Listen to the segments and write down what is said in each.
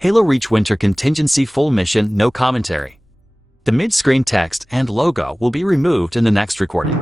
Halo Reach Winter Contingency Full Mission No Commentary. The mid-screen text and logo will be removed in the next recording.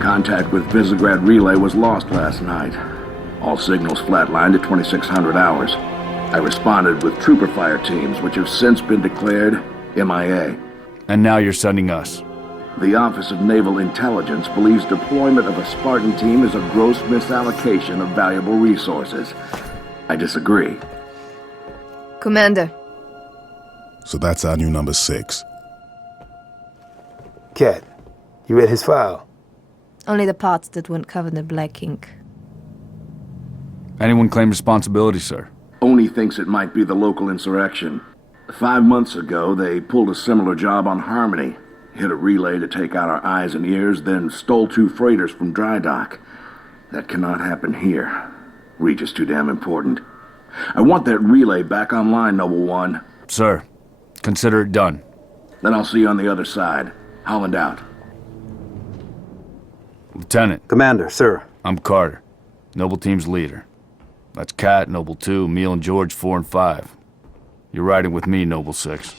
Contact with Visegrad Relay was lost last night. All signals flatlined at 2600 hours. I responded with trooper fire teams, which have since been declared MIA. And now you're sending us. The Office of Naval Intelligence believes deployment of a Spartan team is a gross misallocation of valuable resources. I disagree. Commander. So that's our new number 6. Cat, you read his file? Only the parts that weren't covered in black ink. Anyone claim responsibility, sir? Oni thinks it might be the local insurrection. 5 months ago, they pulled a similar job on Harmony. Hit a relay to take out our eyes and ears, then stole 2 freighters from dry dock. That cannot happen here. Reach is too damn important. I want that relay back online, Noble One. Sir, consider it done. Then I'll see you on the other side. Holland out. Lieutenant. Commander, sir. I'm Carter, Noble Team's leader. That's Kat, Noble 2, Meal and George 4 and 5. You're riding with me, Noble 6.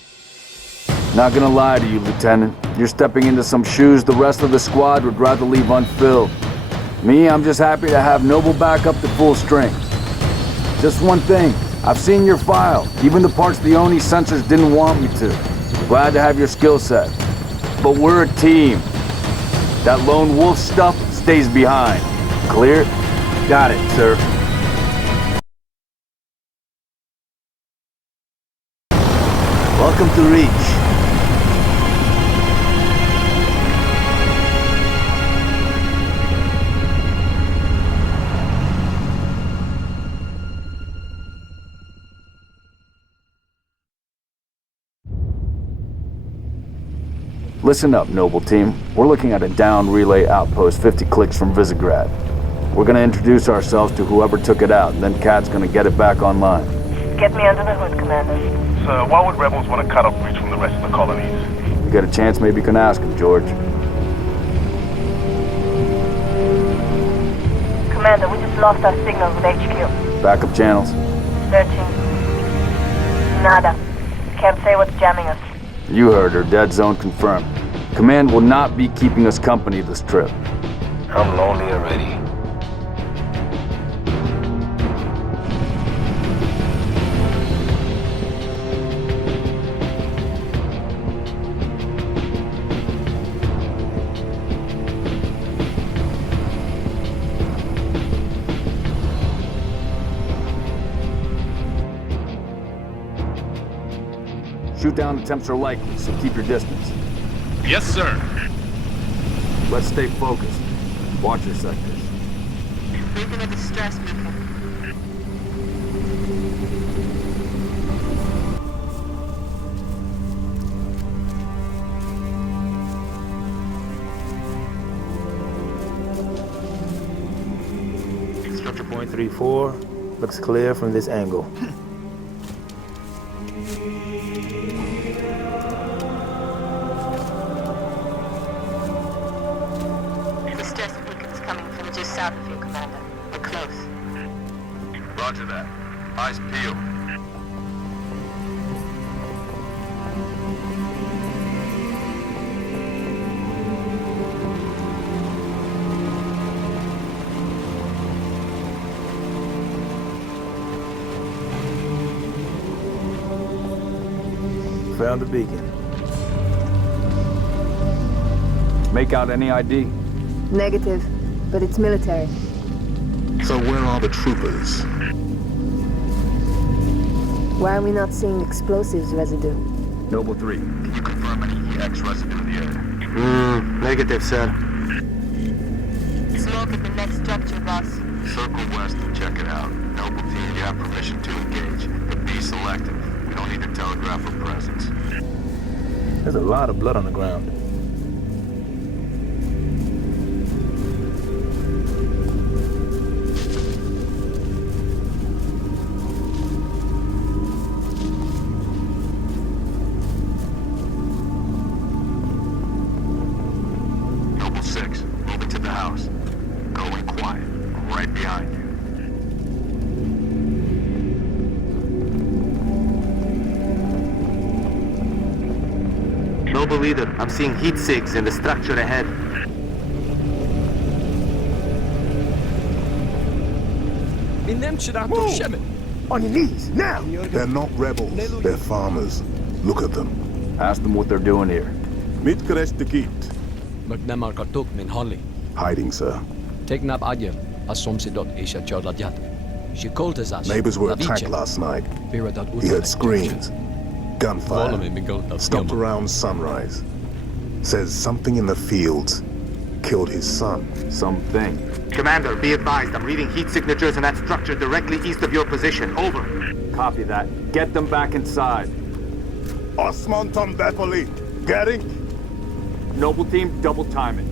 Not gonna lie to you, Lieutenant. You're stepping into some shoes the rest of the squad would rather leave unfilled. Me, I'm just happy to have Noble back up to full strength. Just one thing, I've seen your file, even the parts the Oni sensors didn't want me to. Glad to have your skill set. But we're a team. That lone wolf stuff stays behind. Clear? Got it, sir. Welcome to Reach. Listen up, Noble Team. We're looking at a down relay outpost 50 clicks from Visegrad. We're gonna introduce ourselves to whoever took it out, and then Kat's gonna get it back online. Get me under the hood, Commander. Sir, why would rebels want to cut off Reach from the rest of the colonies? You get a chance, maybe you can ask him, George. Commander, we just lost our signal with HQ. Backup channels? Searching. Nada. Can't say what's jamming us. You heard her. Dead zone confirmed. Command will not be keeping us company this trip. I'm lonely already. Shoot-down attempts are likely, so keep your distance. Yes, sir. Let's stay focused. Watch your sectors. Leaving a distress missile. 0.34. Looks clear from this angle. The stress beacon's coming from just south of you, Commander. We're close. Roger that. Eyes peeled. Found the beacon. Make out any ID? Negative, but it's military. So where are the troopers? Why are we not seeing explosives residue? Noble 3, can you confirm any EX residue in the area? Negative, sir. Smoke at the next structure, boss. Circle west and check it out. Noble team, you have permission to engage, but be selective. We don't need to telegraph our presence. There's a lot of blood on the ground. Noble 6, moving to the house. Going quiet. Right behind you. Noble leader, I'm seeing heat sigs in the structure ahead. On your knees, now! They're not rebels, they're farmers. Look at them. Ask them what they're doing here. Mitkrestikit. Magnemar kartuk min Holly. Hiding, sir. Tegnab adjem, asomsidot isha chorladjat. She called us as Neighbors were attacked last night. He heard screams. Gunfire. Stopped around sunrise. Says something in the fields killed his son. Something. Commander, be advised, I'm reading heat signatures in that structure directly east of your position. Over. Copy that. Get them back inside. Osman Tombepoli. Getting? Noble team, double time it.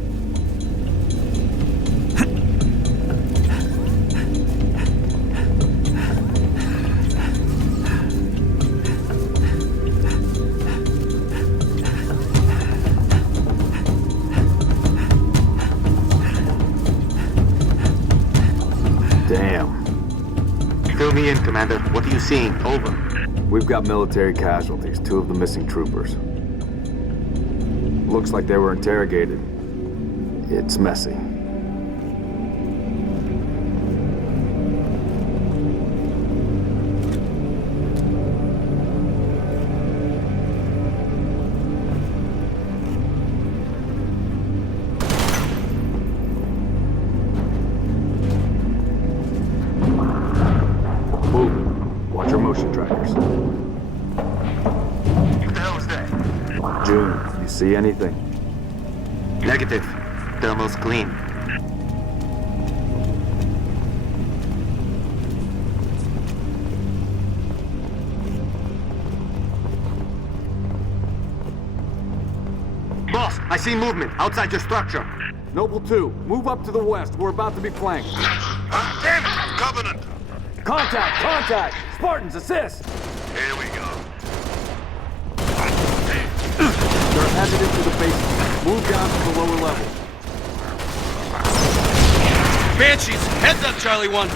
Damn. Fill me in, Commander. What are you seeing? Over. We've got military casualties, 2 of the missing troopers. Looks like they were interrogated. It's messy. Watch your motion trackers. What the hell is that? June, you see anything? Negative. Thermal's clean. Boss, I see movement outside your structure. Noble 2, move up to the west. We're about to be flanked. Damn it! Covenant! Contact! Contact! Spartans, assist! Here we go. They're headed into the basement. Move down to the lower level. Banshees, heads up, Charlie 1.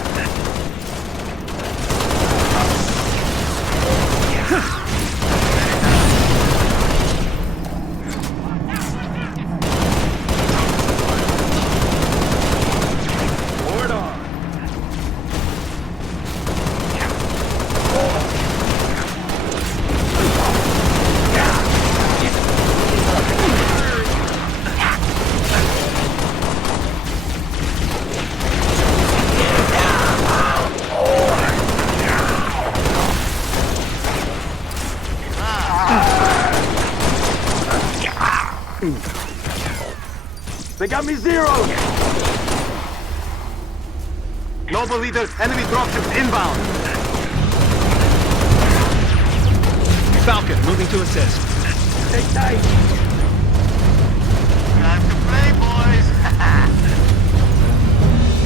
They got me zeroed! Noble leader, enemy dropships inbound. Falcon, moving to assist. Stay tight. Time to play, boys!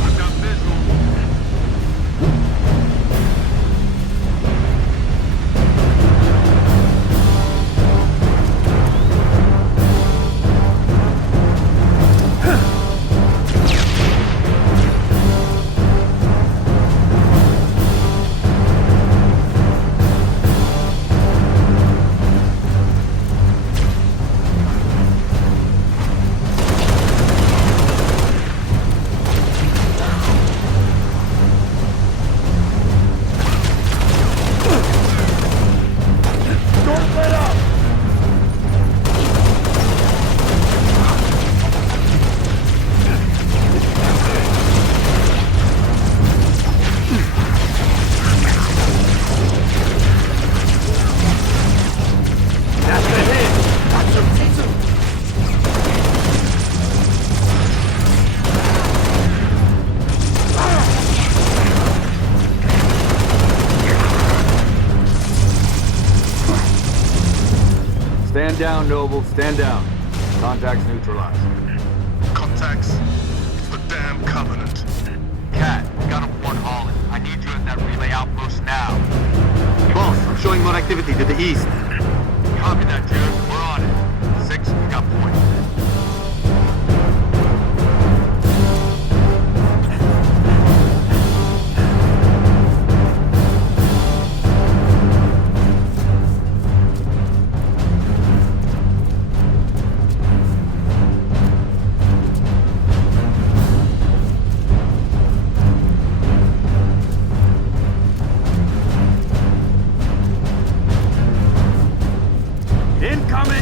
I've got visual. down, Noble. Stand down. Contacts neutralized. Contacts? It's the damn Covenant. Cat, we got a Port Holland. I need you at that relay outpost now. Boss, I'm showing more activity to the east. Copy that, Jude. We're on it. 6, we got point. Incoming!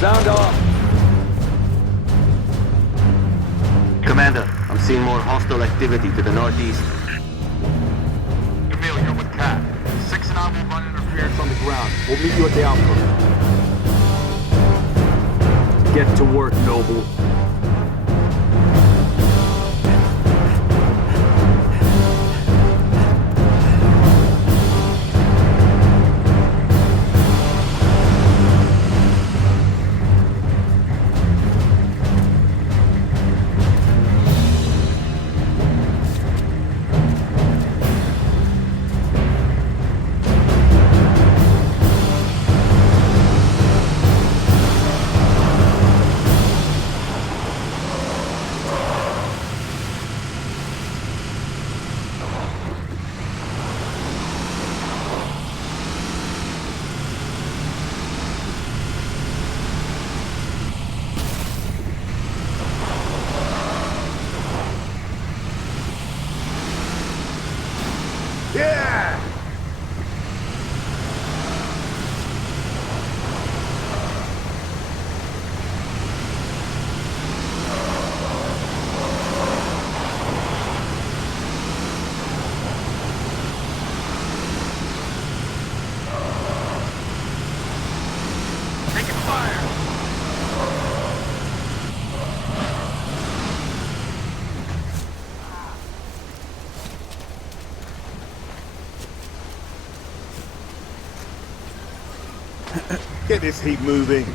Sound off. Commander, I'm seeing more hostile activity to the northeast. Emil, you're with Cat. 6 and I will run interference on the ground. We'll meet you at the outpost. Get to work, Noble. Yeah! Taking fire! Get this heat moving.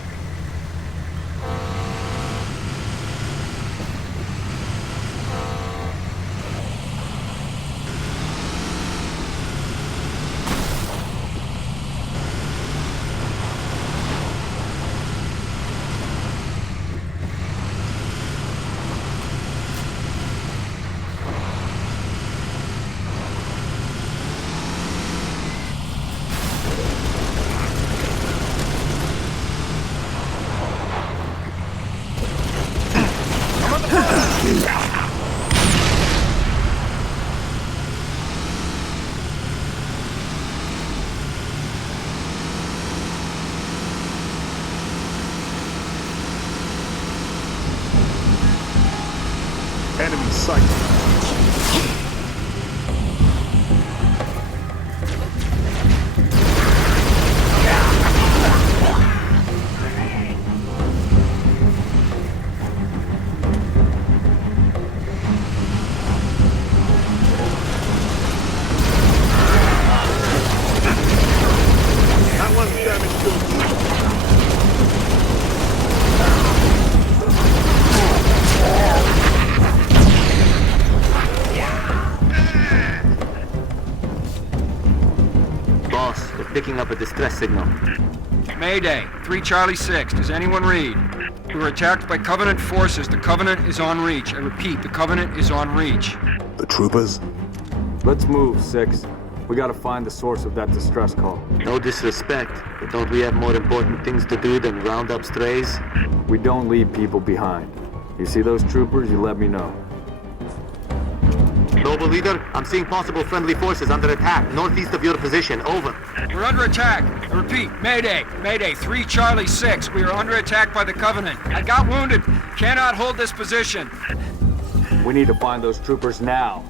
Enemy sighted. up a distress signal. Mayday, 3 Charlie 6. Does anyone read? We were attacked by Covenant forces. The Covenant is on reach. I repeat, the Covenant is on reach. The troopers? Let's move, 6. We gotta find the source of that distress call. No disrespect, but don't we have more important things to do than round up strays? We don't leave people behind. You see those troopers, you let me know. Noble leader, I'm seeing possible friendly forces under attack northeast of your position. Over. We're under attack. I repeat, Mayday, Mayday, 3 Charlie 6. We are under attack by the Covenant. I got wounded. Cannot hold this position. We need to find those troopers now.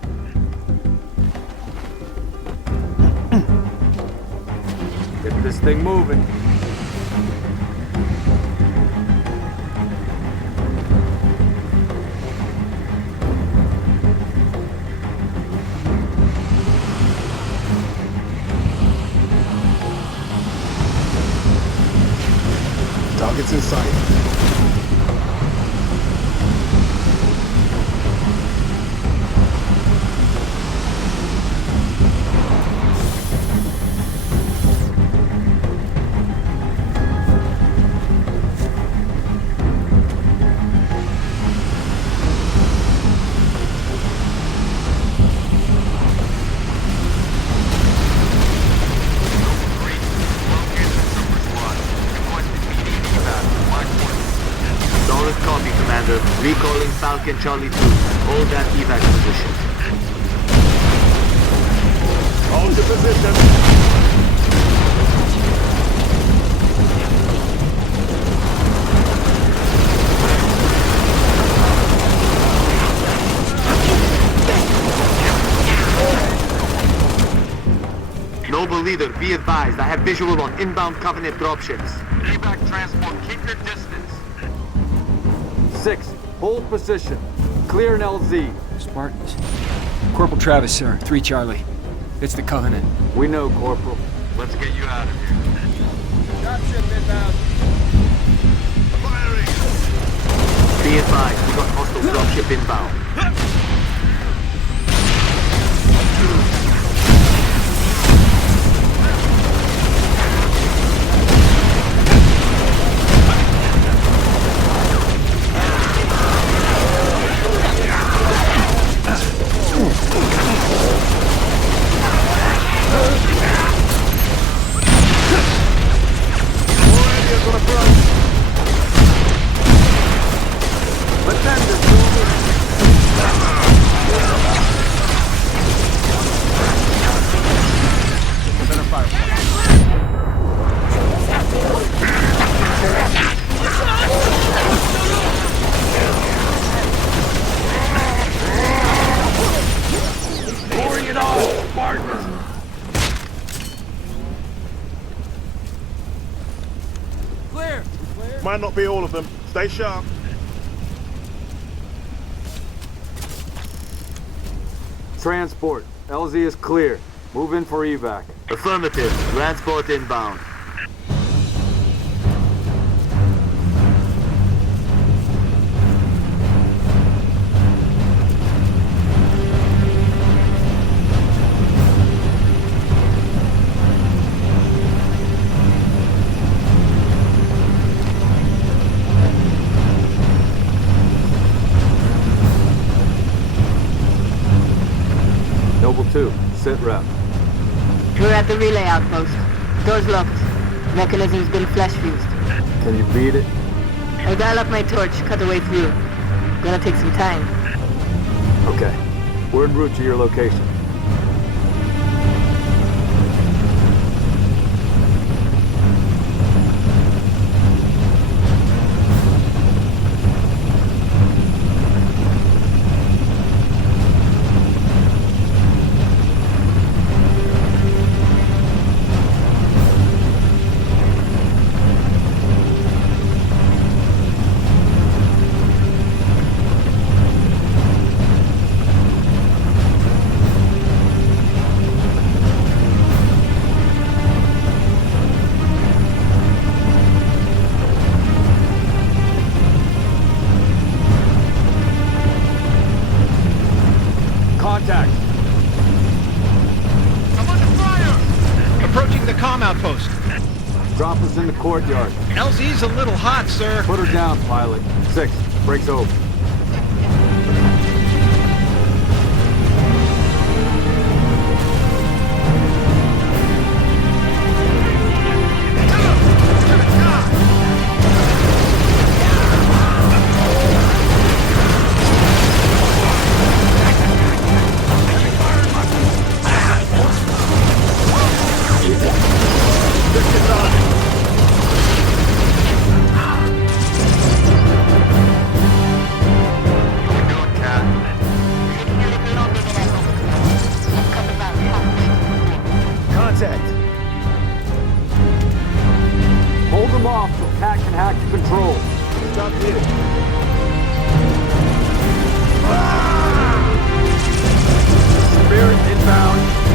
Get this thing moving. Targets in sight. Recalling Falcon Charlie 2. Hold that evac position. Hold your position. Noble leader, be advised. I have visual on inbound Covenant dropships. Evac transport, keep your distance. 6. Hold position. Clear an LZ. Spartans. Corporal Travis, sir. 3 Charlie. It's the Covenant. We know, Corporal. Let's get you out of here. Dropship inbound. Firing! Be advised, we got hostile dropship inbound. Might not be all of them. Stay sharp. Transport. LZ is clear. Move in for evac. Affirmative. Transport inbound. Noble 2, sit rep. We're at the relay outpost. Doors locked. Mechanism's been flash fused. Can you beat it? I'll dial up my torch, cut the way through. Gonna take some time. Okay. We're en route to your location. courtyard. LZ's a little hot, sir. Put her down, pilot. 6, breaks open. Contact. Hold them off so Cat can hack the controls. Stop here. Spirit inbound.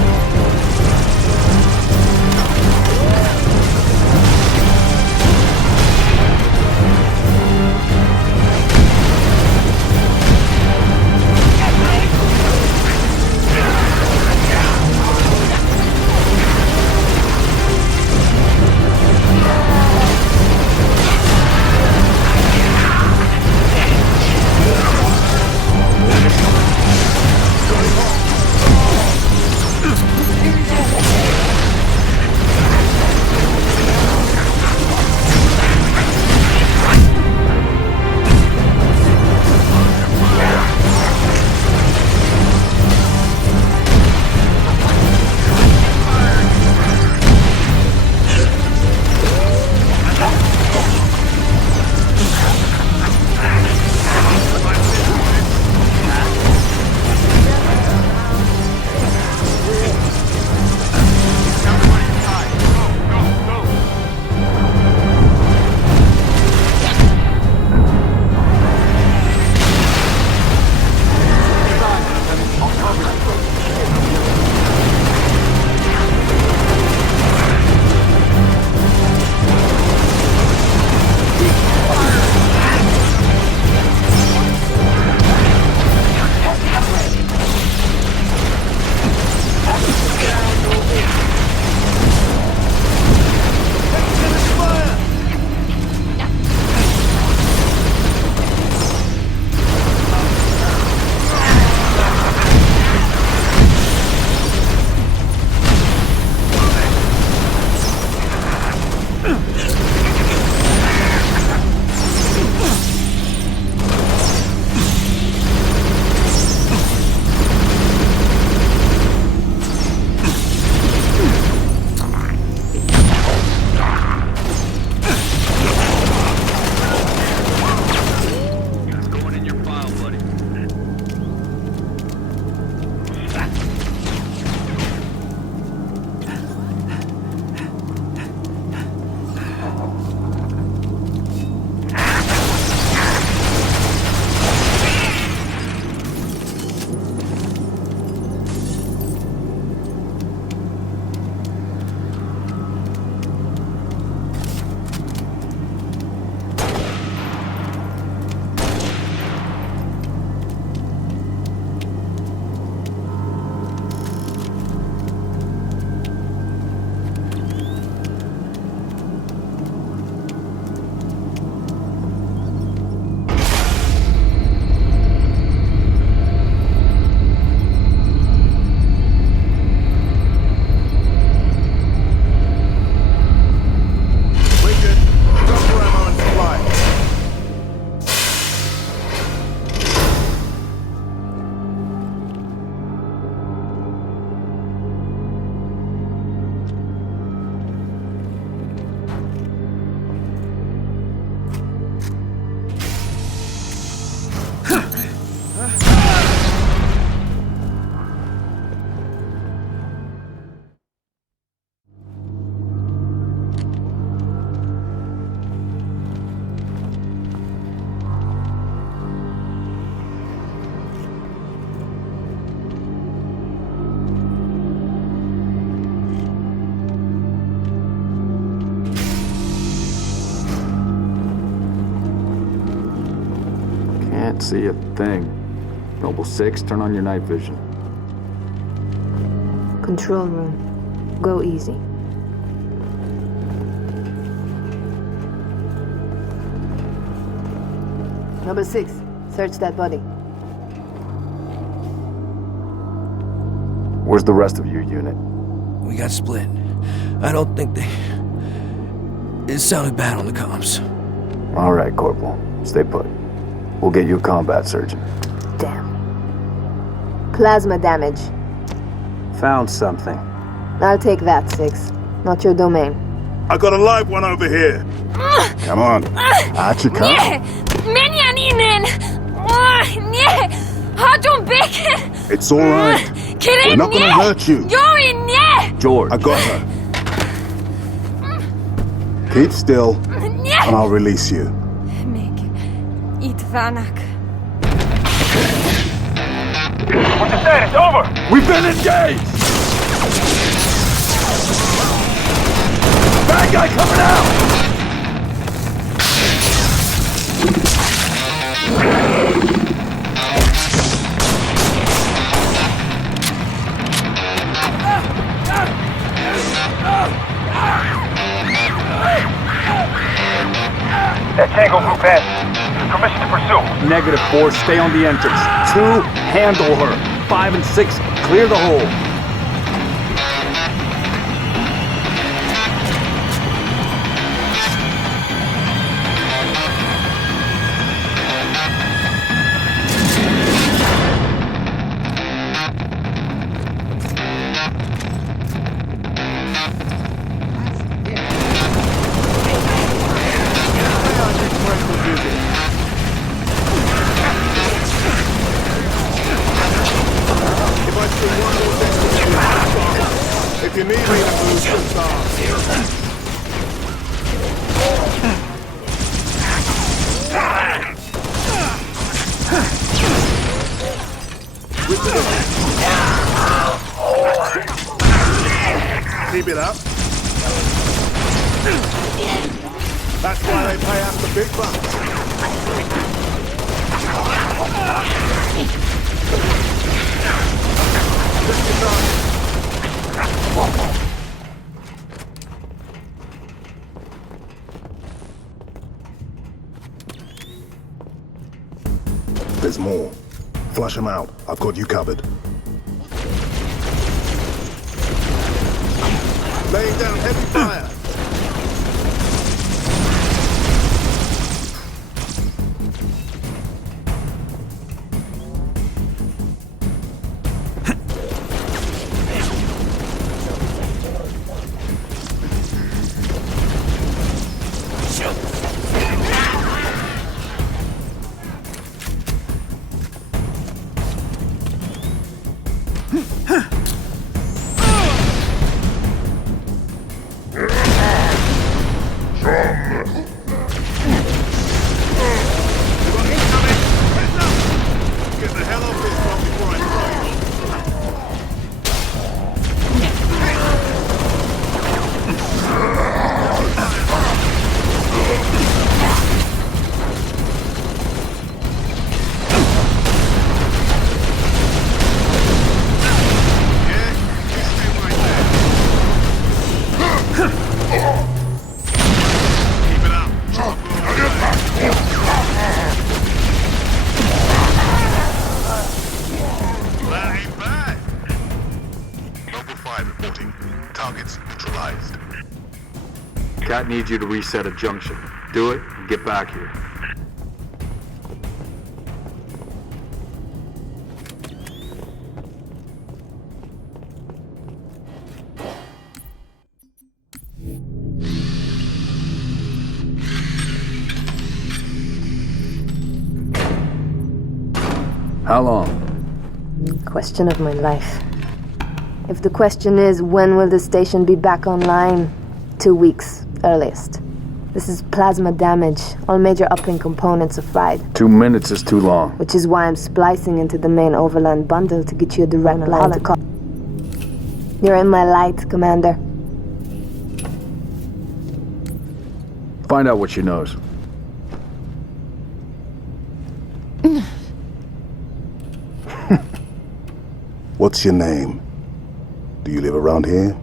Can't see a thing. Noble 6, turn on your night vision. Control room. Go easy. Number 6, search that body. Where's the rest of your unit? We got split. I don't think they... It sounded bad on the comms. All right, Corporal. Stay put. We'll get you a combat surgeon. Damn. Plasma damage. Found something. I'll take that, 6. Not your domain. I got a live one over here. Come on. Archie, come. Menjaninen! Nie! Chodź biegnie! It's all right. We're not gonna hurt you. Joey, nie! George. I got her. Keep still, Nie! and I'll release you. Meg, Itvanak. What's the status? Over! We've been engaged! Bad guy coming out! That Tango group has permission to pursue. -4, stay on the entrance. 2, handle her. 5 and 6, clear the hole. If you need me to move some stars. Keep it up. That's why they pay us the big bucks. There's more. Flush them out. I've got you covered. Laying down heavy fire. Cat needs you to reset a junction. Do it and get back here. How long? Question of my life. If the question is, when will the station be back online? 2 weeks, earliest. This is plasma damage. All major uplink components are fried. 2 minutes is too long. Which is why I'm splicing into the main overland bundle to get you a direct line to call. You're in my light, Commander. Find out what she knows. What's your name? Do you live around here?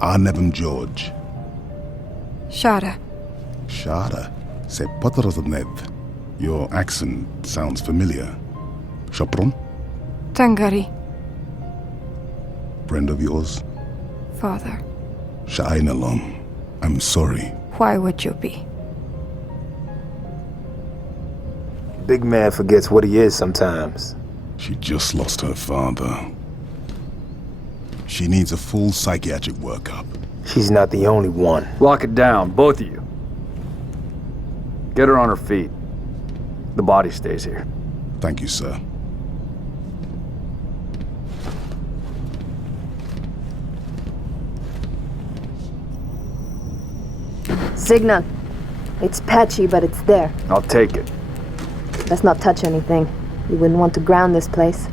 I'm George. Shara. Shada, se potroznev. Your accent sounds familiar. Shapron? Tangari, Friend of yours? father. Sha'ainalom. I'm sorry. Why would you be? Big man forgets what he is sometimes. She just lost her father. She needs a full psychiatric workup. She's not the only one. Lock it down, both of you. Get her on her feet. The body stays here. Thank you, sir. Signal. It's patchy, but it's there. I'll take it. Let's not touch anything. You wouldn't want to ground this place.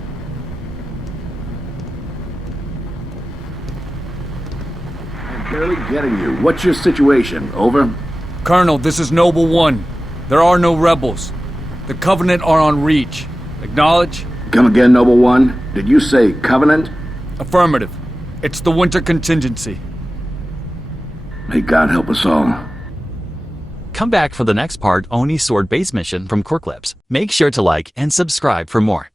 I'm barely getting you. What's your situation? Over? Colonel, this is Noble 1. There are no rebels. The Covenant are on Reach. Acknowledge? Come again, Noble One. Did you say Covenant? Affirmative. It's the winter contingency. May God help us all. Come back for the next part Oni Sword base mission from Corklips. Make sure to like and subscribe for more.